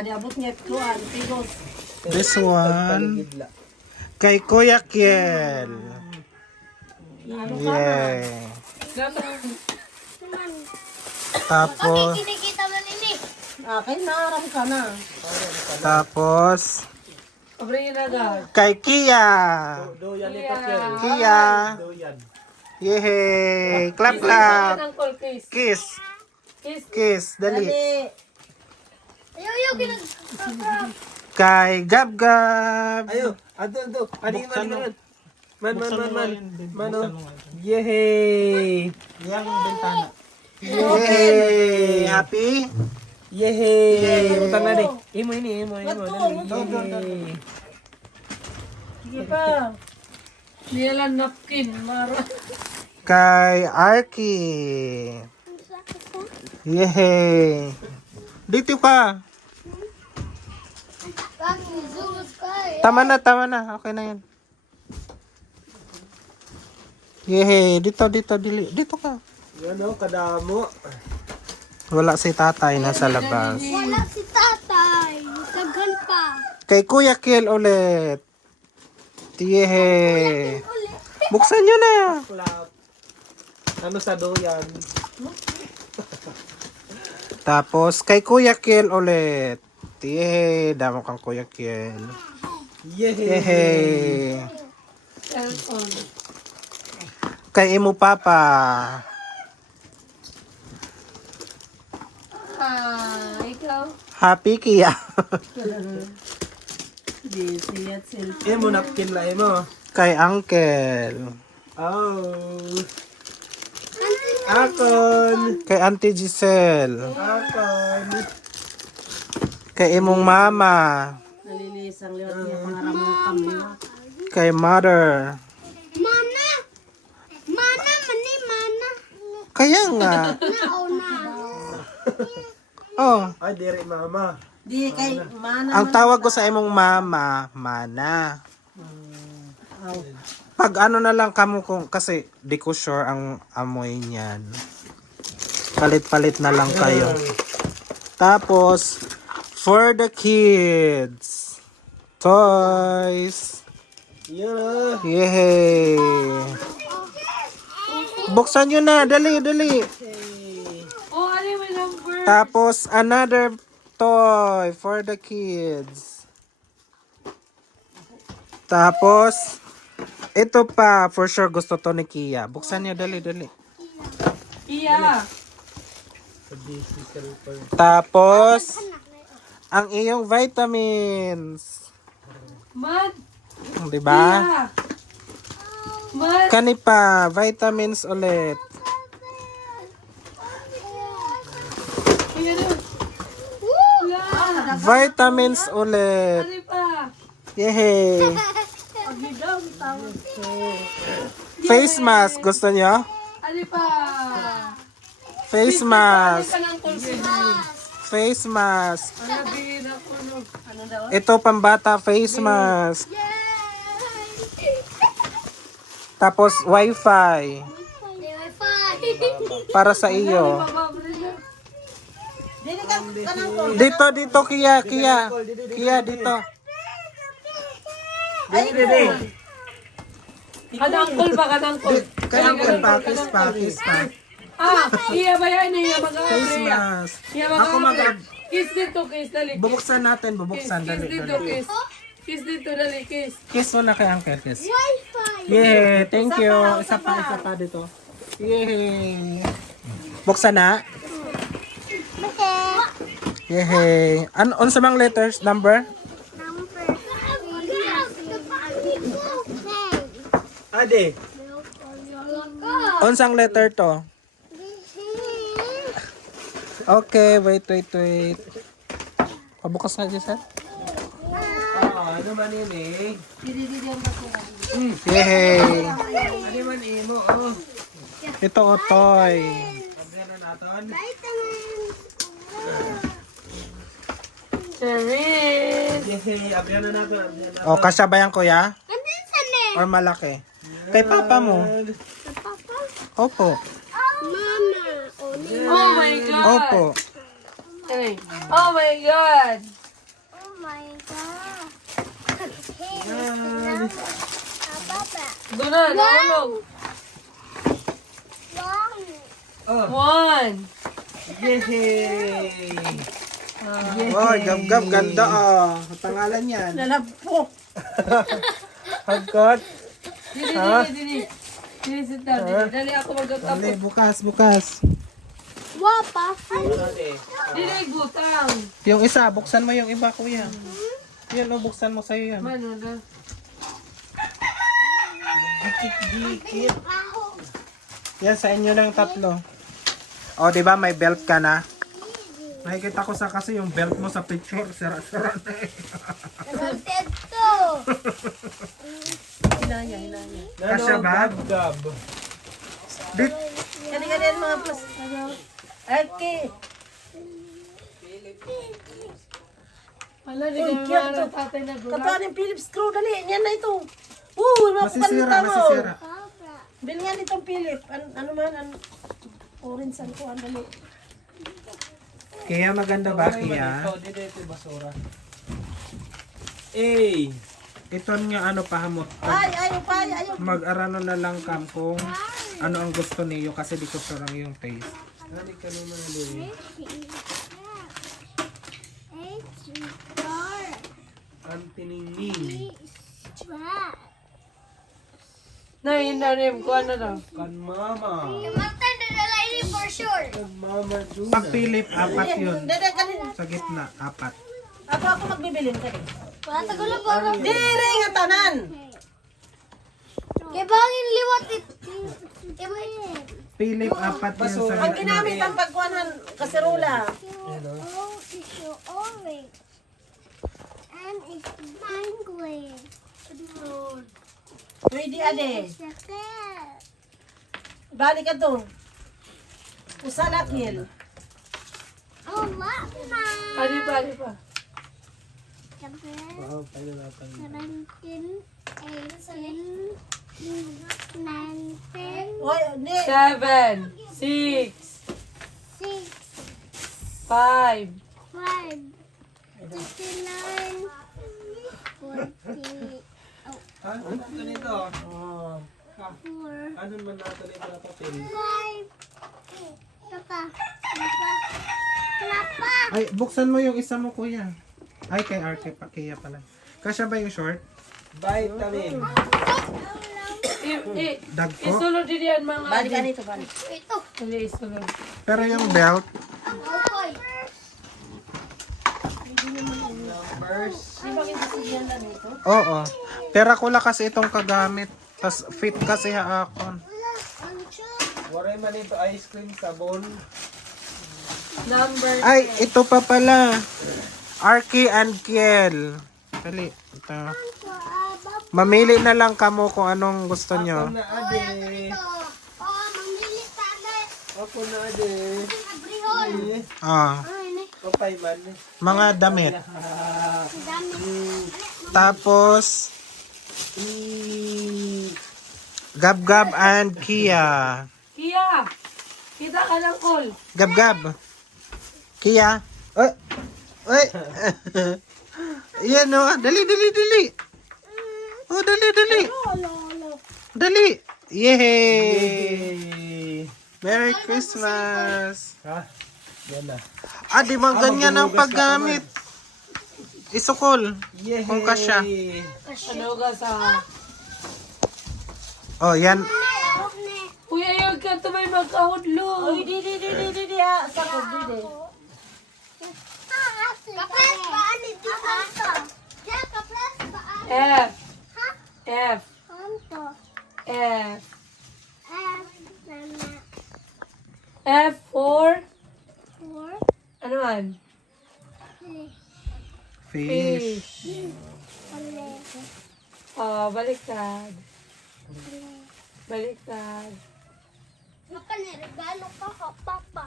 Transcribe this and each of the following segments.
di abot niya kuan tigos. This one. Kay Kuya Kiel. Yeah. Tapos, Kinikita mo nini. Kay naram ka na. tapos, Abre na ga. kay Kia. Doyan ito, Kiel. Kia. Doyan. Yehey. Clap, clap. Uncle kiss. Kiss. Kiss. Kiss. Dali. Ayaw, Kay Gab Gab. Ayo, ado. Ani Buksan mo. Man. Buksan mo Man. nga yun. Yehey. Yang bintana. Yehey. Happy? Yehey. Utang na di. Imo ini. Yehey. Sige pa. Niya lang napkin. Mara. Kay Arky. Yehey. Dito ka. Tama na. Okay na yan. Yehey. Dito, dili. Dito ka. Yan o, kadamo. Wala si tatay, nasa labas. Wala si tatay. Daghan pa. Kay Kuya Kiel ulit. Yehey. Buksan nyo na. Clap. Ano sa doyan? Tapos, kay Kuya Kiel ulit. Yehey. Damo kang Kuya Kiel. Yehey. Yehey. Cellphone. Kay Imo Papa. Ikaw. Happy Kia. Busy at sil. Imo napkin la imo. Kay Uncle. Oh. Akon. Kay Auntie Giselle. Akon. Kay imong mama. Nalilisang liwat niya pangaramang kami. Kay mother. Mana. Kaya nga. Nauna. Oh, Ay, diri mama. Di kay mana. ang tawag ko sa imong mama, mana. Pag ano na lang kamo kung kasi di ko sure ang amoy niyan. Palit-palit na lang kayo. Tapos for the kids. Toys. Yan o. Yehey. Buksan nyo na, dali. Oh, ano yung number? Tapos another toy for the kids. Tapos ito pa, for sure gusto to ni Kia. Buksan niyo, dali. Iya. Tapos ang iyong vitamins. Mad. 'Di ba? Iya. Mad. Kani pa, vitamins ulit. Iya doon. Wala. Vitamins ulit. Ano pa? Yehey. Face mask, gusto niyo? Ano pa? Face mask. Ano ka ng Face mask. Ano bigyan ako no? Ano daw? Ito pambata face mask. Tapos wifi para sa iyo. Dili ka kanang ko. Dito Kia dito. Diri. Kadangkol ba? Kadangkol? Kailangan pakis pa. Iya ba yan? Iya Face mag-aabri. mask. Iya Ako mag-aabri. Kiss dito, kiss. Dali. Bubuksan natin, Kiss dali. dito, kiss. Kiss dito, dali, kiss. Kiss mo na kay Uncle Kiss. Wi-Fi. Yay, thank you. Isa pa dito. Yay. Buksan na. Yay. Ano sa mga letters number? Ade. Unsang letter to? Okay, wait. Pabukas na dyan, sir. Ano man ini? Yay. Ano man imo? Oh. Ito otoy. Ano naton? Cherise. Yehey, abyan na nato. O, kasya ba yan, kuya? Andun sa ne? Or malaki? Kay papa mo. Papa? Opo. Mama. Oh my God. Opo. Ay. Oh my God. Doon na, nahulog. Oh. 1. Yay! Oh, gab-gab, ganda ah. Ang pangalan yan. Nalagpok. Hagkat. Dili. Dili, sit down. Dali ako Dali, magkakapot. bukas. Wapa. Dili, gutang. Yung isa, buksan mo yung iba, kuya. Yan, oh, buksan mo sa'yo yan. Mano na. Dikit. Yan, sa inyo lang tatlo. O, di ba may belt ka na? Nakikita ko sa kasi yung belt mo sa picture, sira-sira na eh. Ito. Hinanya. Kasya ba? Gab. Dit, Kani-kani mga plus. Okay. Wala, di kami mga ng tatay na gulat. Katuan yung Philips screw. Dali. Yan na ito. masisira. Bilhan itong Philip. Ano man. Orange ang kuhan. Dali. Kaya maganda ba, Kaya? Dito basura. Eh. Ito nga ano pahamot. Ayaw. Mag-arano na lang kam kung ano ang gusto niyo kasi di ko sure ang yung taste. Nani ka naman ali. Ang tiningning. Nainanim ko, ano daw? Kan mama. For sure. Kan mama Juna. Pag Philip, 4 yun. Dali, kanina. Sa gitna, 4. Ako magbibilin ka rin. Wala tagulo ba? Dire nga tanan. Kaya bangin liwat ito. Philip, 4 yun sa Ang gitna. ginamit ang pagkuhanan kaserola. Oh, it's your orange. And it's penguin. Pwede ade. Sakit. Balik ka to. Usalakil. Oh, what, ma? Ano pa? Oh, tayo natin. 17, 18, 19, Oy, ni. 7, 6, 6, 5. 5, 59, 40, Ano ito nito? 4, Ano man natin ito na papel? 5. Papa. Ay, buksan mo yung isa mo, kuya. Ay, kay RK pa, Kaya pala. Kasya ba yung short? Vitamin. Dagko? Isulod din yan mga Balik ka adi. nito, balik. Ito. Dali, isulod. Pero yung belt, Okay. Numbers. Di ba kinasiyan na nito? oo. Pero kula kasi itong kagamit. Tas fit kasi haakon. Waray man ito ice cream, sabon. Number Ay, ito pa pala. Arky and Kiel. Dali. Ito. Mamili na lang kamo kung anong gusto Ako nyo. na ade. Oh, mamili tayo. Ako na ade. Abrihon. Ah, Kapay man. mga damit. Dami. Tapos, Gab-Gab and Kia. Kia! Kita ka ng call. Gab-Gab. Kia. Ay. Ay. Yan o. Dali. Oh, dali. Dali. Yay! Merry Christmas. Ha? Yan na. Ah, di ba ganyan ang paggamit? Isukol. Yay! Kung kasya. Ano ka sa... Oh, yan. Uy, ayaw ka ito may magkahudlo. Oy, di. Sakot, di. Kapres paan ito kanto? Diyan, kapres paan. F. Ha? F. Kanto. F. Nana. F for... 4. Ano man? Fish. Oh, baliktad. Baliktad. Makanirigalo ka ka, Papa.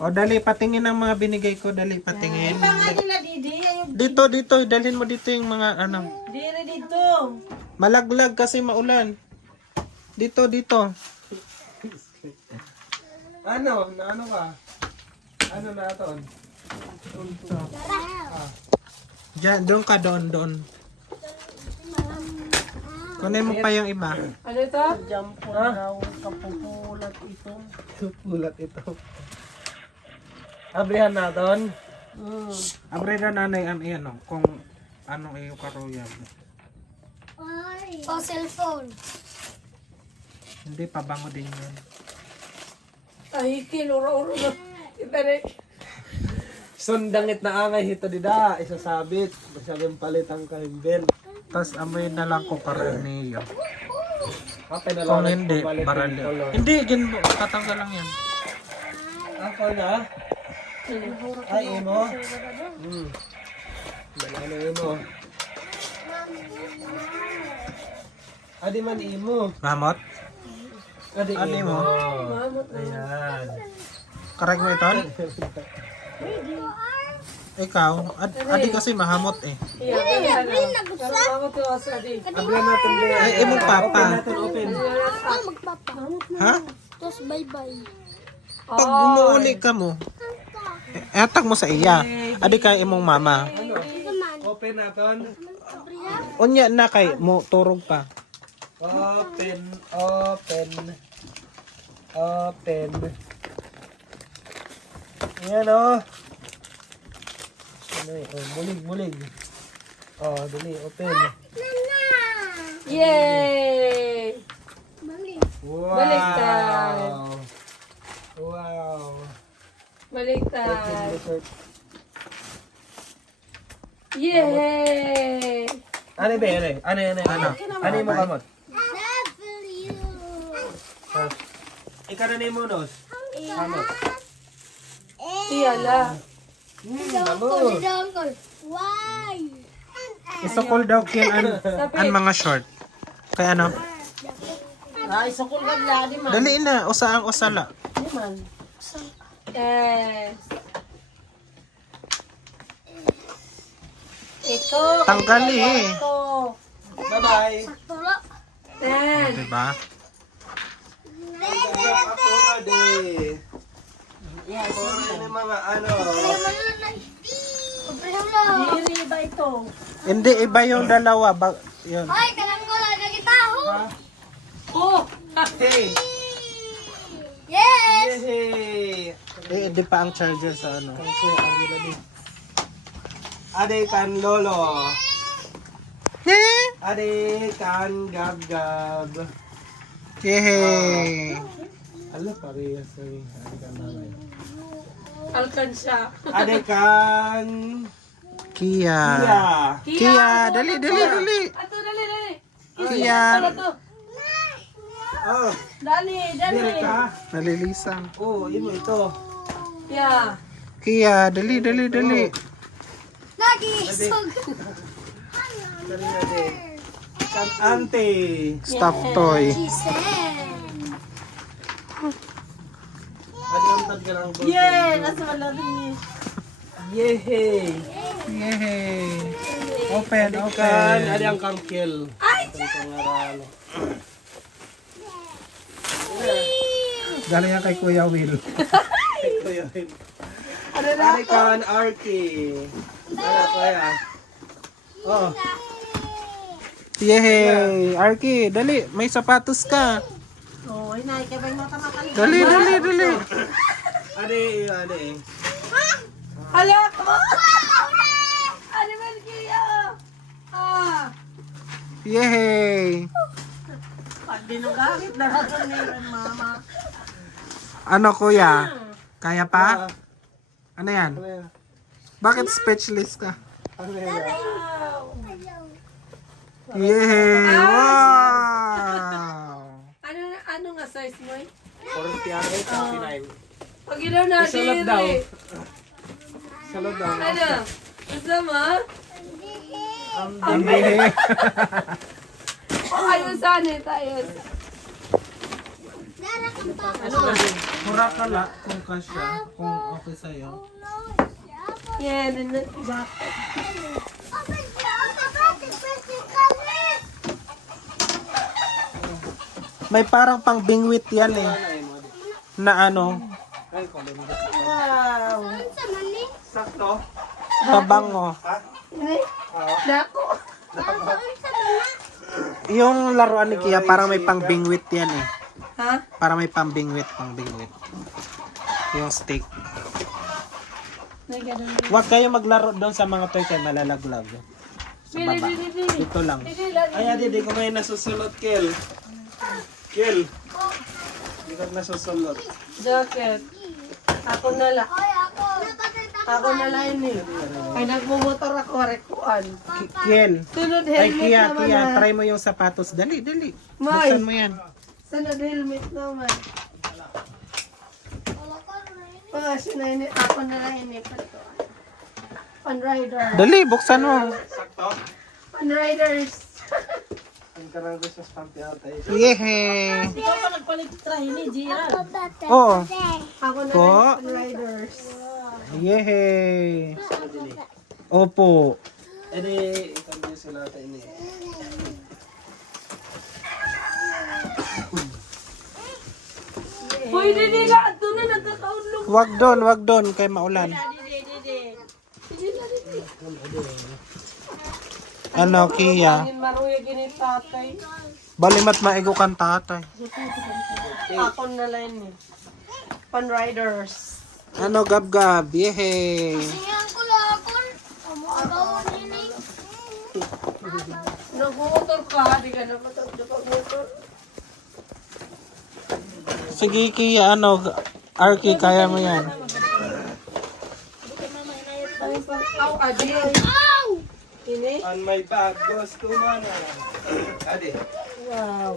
O, dali. Patingin ang mga binigay ko. Dali, patingin. Iba nga nila, Didi. Ayun, Dito. Dalhin mo dito yung mga ano. dire dito. Malaglag kasi maulan. Dito. Ano? Na ano ka? Ano na aton? Diyan, doon ka, doon. Kunin mo pa yung iba. Ano ito? Jampo daw, kapupulat ito. Pulat ito. Abrihan natin. Abre na nanay ang iyan no, kung ano yung karoyab. O cellphone. Hindi, pabango din yun. Ay, kiluro-uro na. Ito rin. Sundangit na angay hito dida. Isasabit. Masabing palit ang kalimbel. Tapos amoy na lang ko karaniyo. Okay na Kung lang. hindi, Palit barali. yung color. Hindi, tatanggal lang yan. Ako na. Ay, imo. Ano imo? Adi man imo. Mamot, Adi Adi imo. mo. Ayan. karag mo ito? Ikaw, adi kasi mahamot eh. Iya, pero ako to asa di. Abrihan natin din. Ay, imong papa. Natin open. Magpapa. Ha? Tapos bye-bye. Pag umuuli ka mo, etag mo sa iya. Adi kay imong mama. Open natin. Unya na kay mo turog pa. Open. Open. Open. Ayan o. Ano eh? Oh, mulig, mulig. Oh, dali, open. Yay! Wow! Baliktad. Wow! Baliktad. Open. Yay! Ano ba yan eh? Ano yan eh? Ano? Ano yung mga kamot? Ikaw na yung monos. Kamot. Iyala. Kamot. Why? Isukol daw kin an mga short. Kay ano? Ay, sukul ka na, di man. Dali na, usa ang usala. Di man. Yes. Ito. Tanggali eh. Ito. Bye-bye. Ten. Diba? Ako ka di. Yes. Ano yung mga ano? Diri ba ito? Hindi, iba yung dalawa. Yun. Hoy, kalang ko lang na kita. Oh! Hey! Yes! Yay! Hindi pa ang charger sa ano. Ade kan lolo. Eh! Ade kan gab-gab. Yehey! Ala parehas ay ade kan nanay. Alkansya. Ade kan Kia. Kia. Kia, dali, dali, dali. Ato, dali, dali. Kia. Ano to? Oh, Dali, dali. dire ka. Nalilisang. Oh, imo ito. Yeah. Kia, dali, dali, dali. Lagi! Sug! Dali ade. Kan ante. Stuffed toy. Ade untad ka lang. Yeah, nasa wala rin eh. Yehey. Yehey! Open, Kan open. ade ang kangkel. Ay, pangalan. Galing yan kay Kuya Will. Ade kan Arky. Ano kaya? Oh. Yehey! Arky, dali. May sapatos ka. Oh, ay naik kay mata makali. Dali, dali, dali. Ade, ade. Hala ko! Ano man kaya? Ah! Yehey! Pag dinugamit na ito ni mama. Ano kuya? Kaya pa? Ano yan? Ano yan? Bakit speechless ka? Ano yan? Yehey! Wow! Ano nga size mo eh? 48, 49. Pag ilaw na Salad daw. diri. Salad daw. Ano? Gusto mo? Yehey! Ayos anit, ayos. Pura ka la kung kasya. Kung okay sa'yo. Yeah, then May parang pang bingwit yan eh. Na ano, Wow. Sakto. pabango. Dako. Yung laruan ni Kia, parang may pang-bingwit yan eh. Ha? Parang may pang-bingwit. Yung stick. May ganun. Huwag kayo maglaro doon sa mga toy kayo malalaglag. Sa baba. Ito lang. Ay, adi, di ko ngayon nasusulot, Kel. Kel. Di ko nasusulot. Jacket. Ako na lang. Ako na lang yun eh. Ay, nagmumotor ako, rekuan. Kiel. Sunod Ay, helmet Kia, naman Kia, ah. try mo yung sapatos. Dali. May. Buksan mo yan. Sunod helmet naman. Sinay, ako na lang yun eh. Panrider. Dali, buksan mo. Sakto. Panriders. Ang karang gusto sa pampiatay. Yehey. Ikaw pa nagpalit try ni Gia. Oo. Ako na Po. lang Panriders. Yehey. Opo. Edi, ikaw din sila tayo ni. Pwede nila. Ito na nagkakaulog. Wag doon, kay maulan. Ano, Kia? Yung maruya gini tatay. Balimat maigo kan tatay. Ako na lang yun eh. Panriders. Ano, gab-gab? Yehey. Tingnan ko lakon. Amo-agaw nini. Nag-motor ka, di ka motor. Sige, Kia, ano, Arky, kaya mo yan. Aw, adi. Ini? On my back goes to mana. Adi. Wow.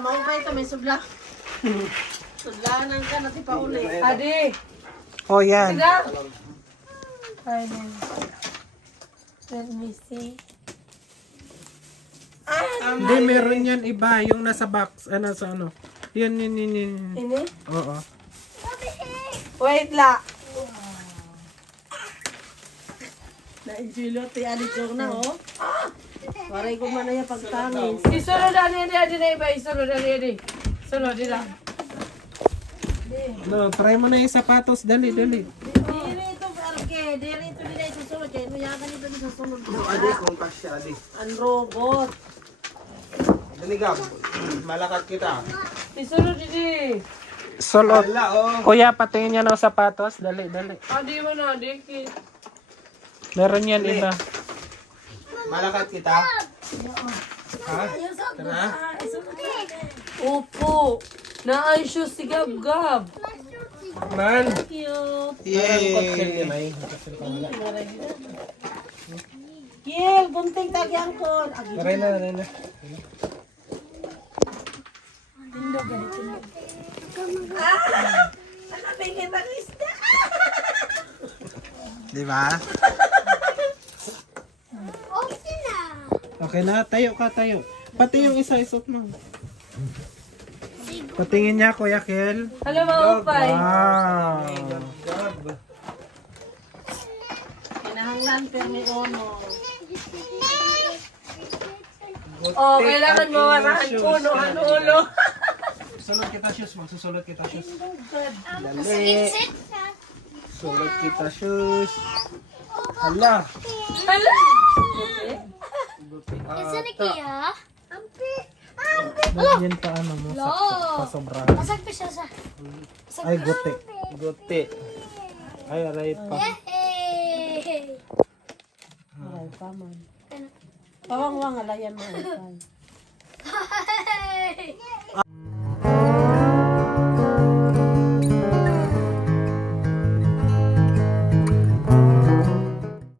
Mau pa ito, may subla. Sublanan ka, nati pa uli. Adi. Oh, yan. Sida. Let me see. Hindi, meron yan iba. Yung nasa box, sa ano. Yan. Ini? Oo. Wait la. Na-enjilo, ti alijog na, oh. Waray ko man na yung pagtamis. Isunod ani adi na iba. Isunod ani. Sunod nila. No, try mo na yung sapatos. Dali. Diri ito, Arke. Diri ito, diri ito susunod. Kaya nuyakan ito di susunod. Adi, kung kasya, adi. Ang robot. Dali, Gab. Malakat kita. Isunod ini. Solot. Wala, oh. Kuya, patingin niya ng sapatos. Dali. Adi mo na. Adi. Meron yan iba. Malakat kita. Ha? Tara. Opo. Naay shoes si Gab-Gab. Man. Cute. Yay. Kiel, bunting tagyang ko. Aray na. Hanapin kita ng isda. Di ba? Okay na. Okay na, tayo ka. Pati yung isa isot mo. Patingin niya, Kuya Kel. Hello mga upay. Wow. Gab. Kinahanglan permi ono. Oh, kailangan mawaraan puno ang ulo. Susulot kita shoes. Magsusulot kita shoes. Sit. Susulot kita shoes. Hala. Hala. Isa ni Kia. Yan pa ano mo, pasobra. Masag pa siya sa. Ay, gote. Gote. Ay, aray pa. Hey. Ay, paman. Pawang-wang alayan mo. Hey.